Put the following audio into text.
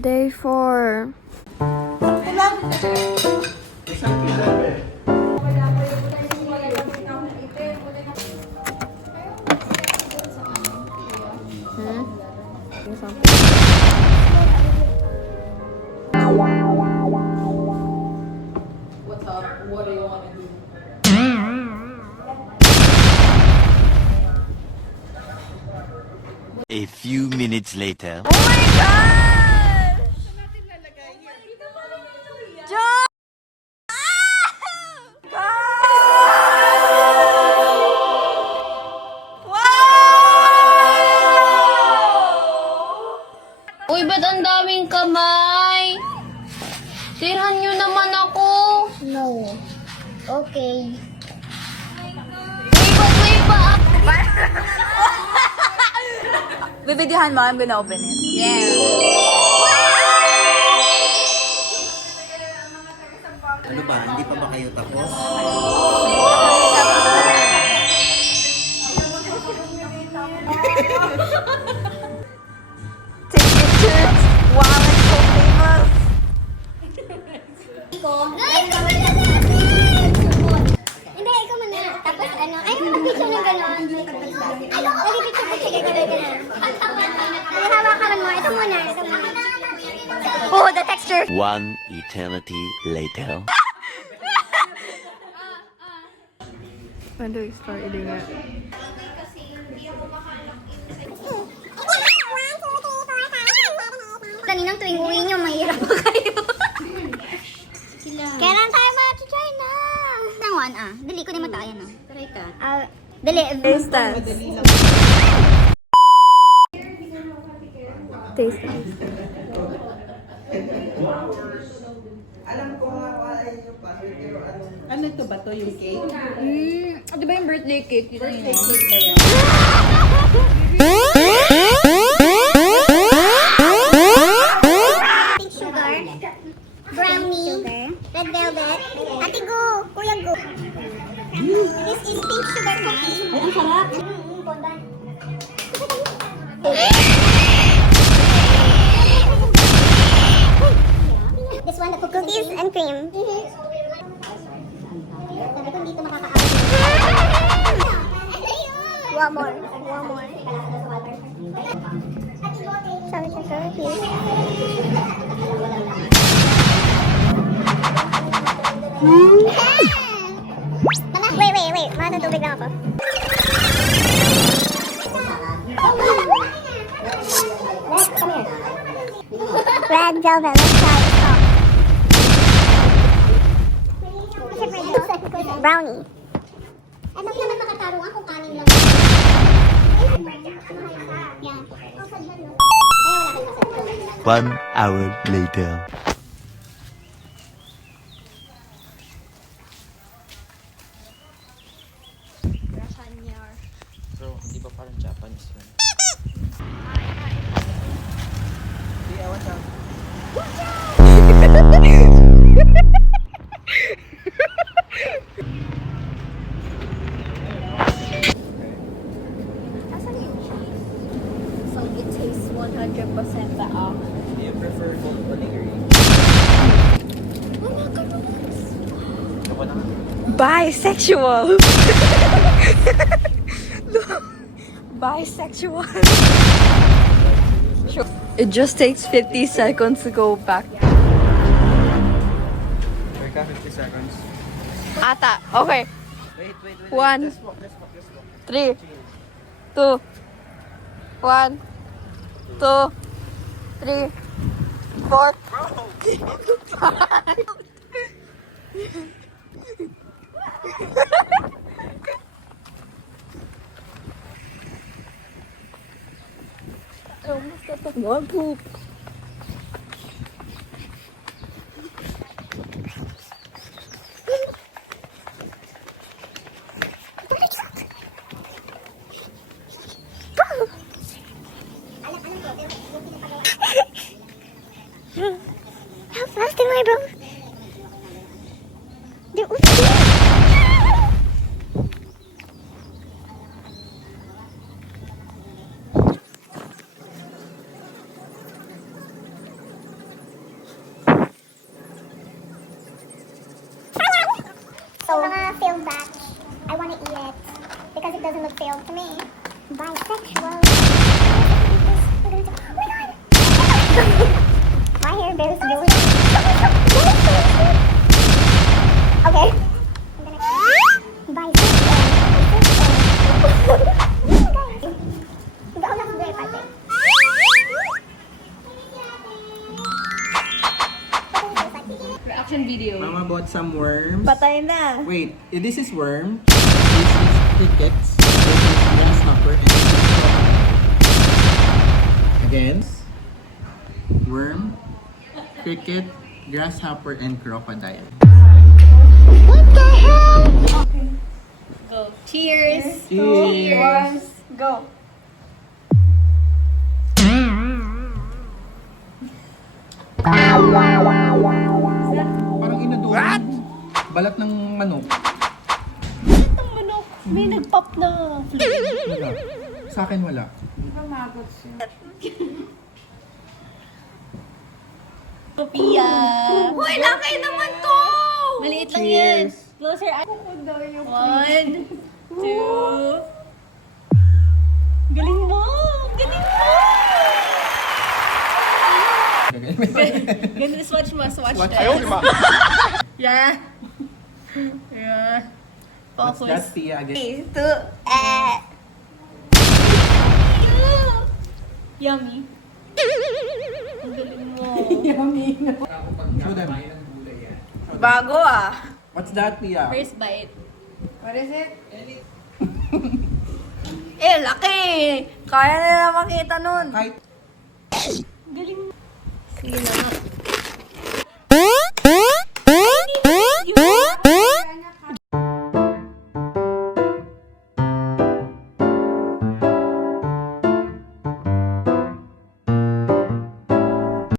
Day 4. What's up? What do you want to do? A few minutes later. Oh my gosh! John! Wow! Uy, ba't ang daming kamay? Tirhan nyo naman ako. No. Okay. Uy, ba't may paa? Bibidyohan mo, I'm gonna open it. Yeah. Ano ba? Hindi pa ba kayo tapos? Take pictures. Wow, it's so famous. Hindi, ikaw muna. Tapos ano, ay, mag-picture ng gano'n. Nag-picture ka gano'n. Hawakan mo. Ito muna. Oh, the texture. One eternity later. Ano yung story din nga? Kaninang tuwing uwi nyo, mahirap pa kayo. Kailan tayo ma-China? Nang one, Dali ko naman tayo, no? Try ka. Dali. Taste test. Taste test. Ano to ba to? Yung cake? Di ba yung birthday cake? Birthday cake ba yan? Pink sugar, brownie, red velvet. Ate go, kuya go. This is pink sugar cookie. Ay, ang sarap. This one, the cookies and cream. Sabi ko dito makaka-out. One more. Sorry, please. Mama, wait. Matutubig lang ako. Come here. Red velvet. Let's try it. Brownie. Ano naman makatarungan kung kanin lang. Yan. One hour later. Bro, hindi ba parang Japanese yun? Yeah, what's up? So it tastes 100% the Do you prefer gold o lingerie? Ako na. Bisexual. Bisexual. It just takes 50 seconds to go back. Or ka 50 seconds. Ata. Okay. Wait. One. Just walk. 3, 2, 1, 2, 3, 4. I almost got the one poop. How fast am I, bro? They're over there. failed batch. I want to eat it because it doesn't look failed to me. Bisexual. Oh my god! My hair bears yours. Okay. I'm gonna bisexual. Ikaw lang sa pati. Reaction video. Mama bought some worms. Patay na. Wait, this is worm. This is crickets. This is grasshopper. And this is crocodile. Again. Worm, cricket, grasshopper, and crocodile. What the hell? Go. Cheers. Cheers! Go. Parang inaduro. Balat ng manok. Ang manok. May nag-pop na flavor. Wala. Sa akin wala. Sophia. Uy, laki naman to! Maliit lang yan. Close your eyes. 1, 2. Galing mo! Galing mo! Ganun, swatch mo. Swatch. Ayaw, di ba? Yeah. Yeah. What's Focus. that, Tia? Again? 3, 2, Yummy. Ang galing mo. Show them. Bago ah. What's that, Tia? First bite. What is it? Laki! Kaya na makita nun. Kahit Galing mo. Sige na.